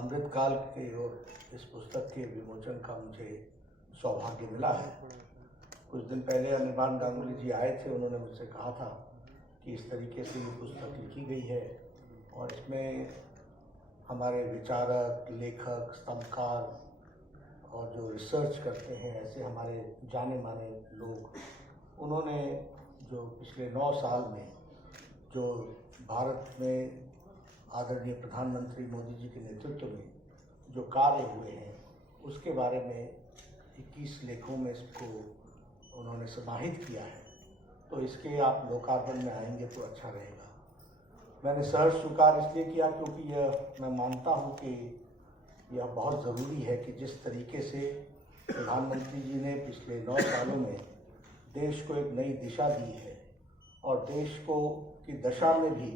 अमृतकाल के और इस पुस्तक के विमोचन का मुझे सौभाग्य मिला है। कुछ दिन पहले अनिर्बान गांगुली जी आए थे, उन्होंने मुझसे कहा था कि इस तरीके से ये पुस्तक लिखी गई है और इसमें हमारे विचारक, लेखक, स्तंभकार और जो रिसर्च करते हैं ऐसे हमारे जाने माने लोग, उन्होंने जो पिछले 9 साल में जो भारत में आदरणीय प्रधानमंत्री मोदी जी के नेतृत्व में जो कार्य हुए हैं उसके बारे में 21 लेखों में इसको उन्होंने समाहित किया है। तो इसके आप लोकार्पण में आएंगे तो अच्छा रहेगा। मैंने सहर्ष स्वीकार इसलिए किया क्योंकि यह मैं मानता हूँ कि यह बहुत ज़रूरी है कि जिस तरीके से प्रधानमंत्री जी ने पिछले 9 सालों में देश को एक नई दिशा दी है और देश को की दशा में भी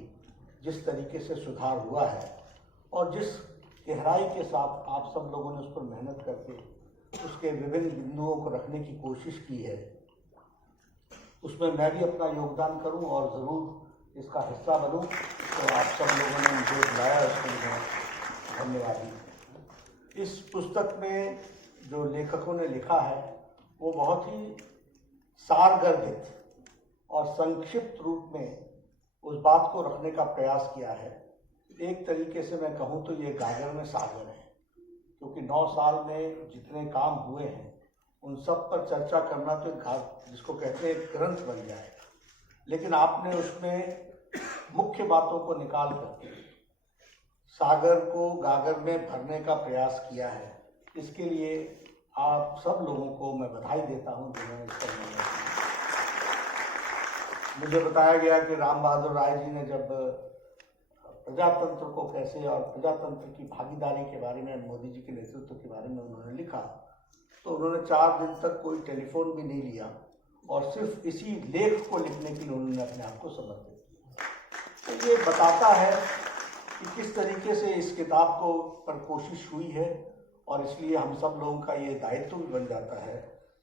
जिस तरीके से सुधार हुआ है और जिस गहराई के साथ आप सब लोगों ने उस पर मेहनत करके उसके विभिन्न बिंदुओं को रखने की कोशिश की है, उसमें मैं भी अपना योगदान करूं और ज़रूर इसका हिस्सा बनूं। तो आप सब लोगों ने मुझे बुलाया, उसके लिए धन्यवाद। इस पुस्तक में जो लेखकों ने लिखा है वो बहुत ही सारगर्भित और संक्षिप्त रूप में उस बात को रखने का प्रयास किया है। एक तरीके से मैं कहूँ तो ये गागर में सागर है, क्योंकि 9 साल में जितने काम हुए हैं उन सब पर चर्चा करना तो जिसको कहते हैं ग्रंथ बन जाएगा, लेकिन आपने उसमें मुख्य बातों को निकाल करके सागर को गागर में भरने का प्रयास किया है। इसके लिए आप सब लोगों को मैं बधाई देता हूँ जिन्होंने इसका निर्णय किया। मुझे बताया गया कि राम बहादुर राय जी ने जब प्रजातंत्र को कैसे और प्रजातंत्र की भागीदारी के बारे में, मोदी जी के नेतृत्व के बारे में उन्होंने लिखा, तो उन्होंने 4 दिन तक कोई टेलीफोन भी नहीं लिया और सिर्फ इसी लेख को लिखने के लिए उन्होंने अपने आप को समर्पित किया। तो ये बताता है कि किस तरीके से इस किताब को पर कोशिश हुई है और इसलिए हम सब लोगों का ये दायित्व भी बन जाता है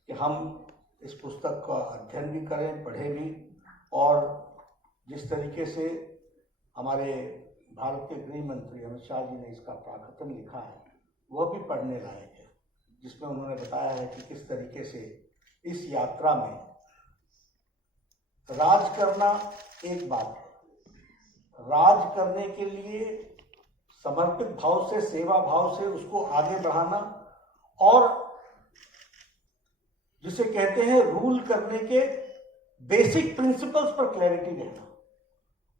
कि हम इस पुस्तक का अध्ययन भी करें, पढ़ें भी, और जिस तरीके से हमारे भारत के गृह मंत्री अमित शाह जी ने इसका प्राकथन लिखा है वह भी पढ़ने लायक है, जिसमें उन्होंने बताया है कि किस तरीके से इस यात्रा में राज करना एक बात है, राज करने के लिए समर्पित भाव से, सेवा भाव से उसको आगे बढ़ाना और जिसे कहते हैं रूल करने के बेसिक प्रिंसिपल्स पर क्लैरिटी रहना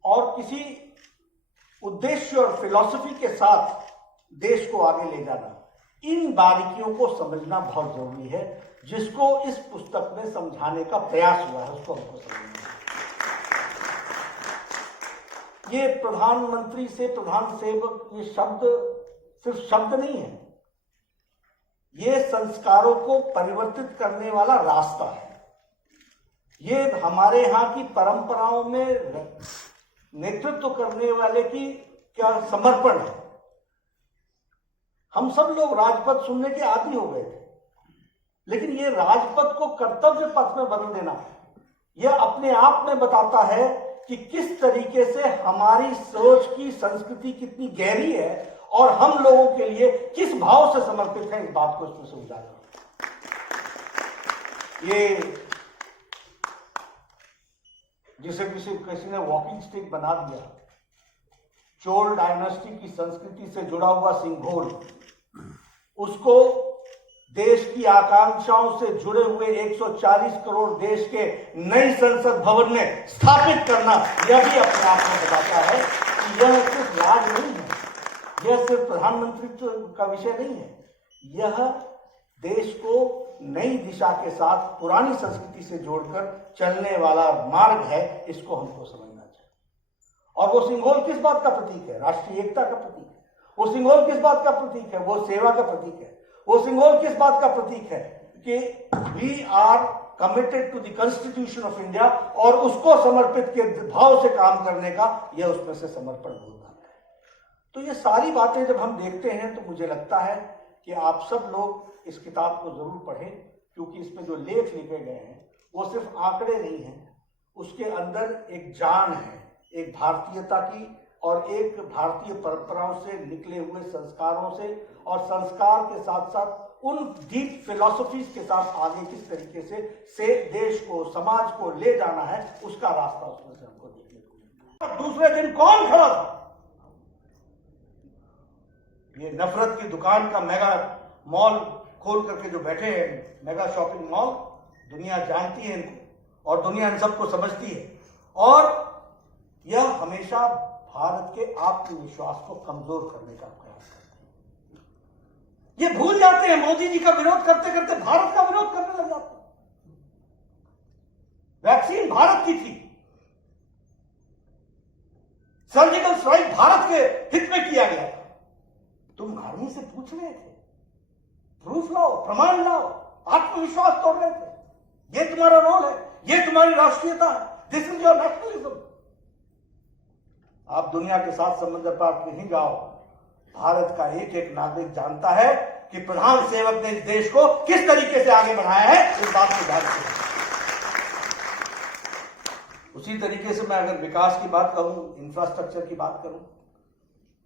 और किसी उद्देश्य और फिलॉसफी के साथ देश को आगे ले जाना, इन बारीकियों को समझना बहुत जरूरी है, जिसको इस पुस्तक में समझाने का प्रयास हुआ है उसको हमको समझना है। ये प्रधानमंत्री से प्रधान सेवक, ये शब्द सिर्फ शब्द नहीं है, ये संस्कारों को परिवर्तित करने वाला रास्ता है। ये हमारे यहाँ की परंपराओं में नेतृत्व करने वाले की क्या समर्पण है। हम सब लोग राजपथ सुनने के आदी हो गए थे, लेकिन ये राजपथ को कर्तव्य पथ में बदल देना, यह अपने आप में बताता है कि किस तरीके से हमारी सोच की संस्कृति कितनी गहरी है और हम लोगों के लिए किस भाव से समर्पित है, इस बात को इसमें से उजागर। ये जिसे किसी ने वॉकिंग स्टिक बना दिया, चोल डायनेस्टी की संस्कृति से जुड़ा हुआ सिंघोल, उसको देश की आकांक्षाओं से जुड़े हुए 140 करोड़ देश के नई संसद भवन में स्थापित करना, यह भी अपने आप में बताता है कि यह सिर्फ राज नहीं है, यह सिर्फ प्रधानमंत्री का विषय नहीं है, यह देश को नई दिशा के साथ पुरानी संस्कृति से जोड़कर चलने वाला मार्ग है। इसको हमको समझना चाहिए। और वो सिंघोल किस बात का प्रतीक है? राष्ट्रीय एकता का प्रतीक है। वो सिंघोल किस बात का प्रतीक है? वो सेवा का प्रतीक है। वो सिंघोल किस बात का प्रतीक है? कि we are committed to the constitution of India, और उसको समर्पित के भाव से काम करने का यह उसमें से समर्पण होता है। तो ये सारी बातें जब हम देखते हैं तो मुझे लगता है कि आप सब लोग इस किताब को जरूर पढ़ें, क्योंकि इसमें जो लेख लिखे गए हैं वो सिर्फ आंकड़े नहीं हैं, उसके अंदर एक जान है, एक भारतीयता की और एक भारतीय परंपराओं से निकले हुए संस्कारों से, और संस्कार के साथ साथ उन डीप फिलॉसफीज के साथ आगे किस तरीके से देश को, समाज को ले जाना है, उसका रास्ता उसमें से हमको देखने को मिलता है। दूसरे दिन कौन खड़ा था? ये नफरत की दुकान का मेगा मॉल खोल करके जो बैठे हैं, मेगा शॉपिंग मॉल, दुनिया जानती है इनको और दुनिया इन सबको समझती है, और यह हमेशा भारत के आत्मविश्वास को कमजोर करने का प्रयास करते हैं। ये भूल जाते हैं, मोदी जी का विरोध करते करते भारत का विरोध करने लग जाते हैं। वैक्सीन भारत की थी, सर्जिकल स्ट्राइक भारत के हित में किया गया था। तुम आर्मी से पूछ रहे थे, प्रूफ लाओ, प्रमाण लाओ, आत्मविश्वास तोड़ रहे थे। ये तुम्हारा रोल है, ये तुम्हारी राष्ट्रीयता है, दिस इज योर नेशनलिज्म। आप दुनिया के साथ समंदर पार नहीं जाओ, भारत का एक एक नागरिक जानता है कि प्रधान सेवक ने इस देश को किस तरीके से आगे बढ़ाया है, इस बात को जानते हैं। उसी तरीके से मैं अगर विकास की बात करूं, इंफ्रास्ट्रक्चर की बात करूं,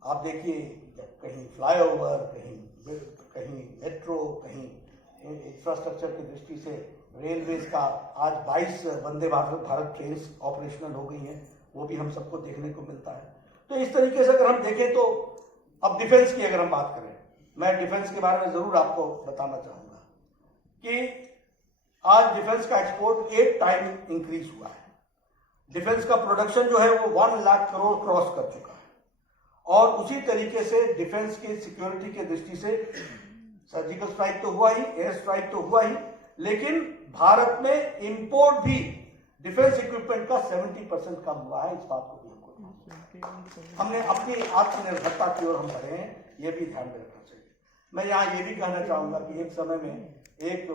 आप देखिए कहीं फ्लाईओवर, कहीं मेट्रो, कहीं इंफ्रास्ट्रक्चर की दृष्टि से रेलवेज का आज 22 वंदे भारत ट्रेन ऑपरेशनल हो गई हैं, वो भी हम सबको देखने को मिलता है। तो इस तरीके से अगर हम देखें तो अब डिफेंस की अगर हम बात करें, मैं डिफेंस के बारे में जरूर आपको बताना चाहूंगा कि आज डिफेंस का एक्सपोर्ट 8 टाइम इंक्रीज हुआ है। डिफेंस का प्रोडक्शन जो है वो 1 लाख करोड़ क्रॉस कर चुका है, और उसी तरीके से डिफेंस की सिक्योरिटी की दृष्टि से सर्जिकल स्ट्राइक तो हुआ ही, एयर स्ट्राइक तो हुआ ही, लेकिन भारत में इंपोर्ट भी डिफेंस इक्विपमेंट का 70% कम हुआ है। इस बात को भी हमने अपनी आत्मनिर्भरता की ओर हम बढ़े हैं, ये भी ध्यान में रखना चाहिए। मैं यहाँ ये भी कहना चाहूंगा कि एक समय में एक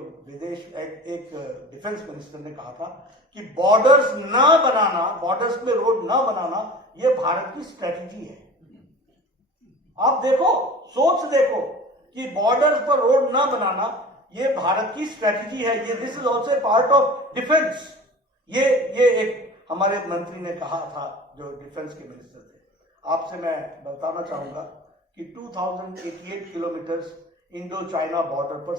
डिफेंस मिनिस्टर ने कहा था कि बॉर्डर्स ना बनाना, बॉर्डर्स में रोड ना बनाना, ये भारत की स्ट्रेटेजी है। आप देखो, सोच देखो कि बॉर्डर्स पर रोड ना बनाना ये भारत की स्ट्रेटेजी है, ये this is also part of defence. ये एक हमारे मंत्री ने कहा था जो डिफेंस के मिनिस्टर थे। आपसे मैं बताना चाहूंगा कि 2088 किलोमीटर इंडो चाइना बॉर्डर पर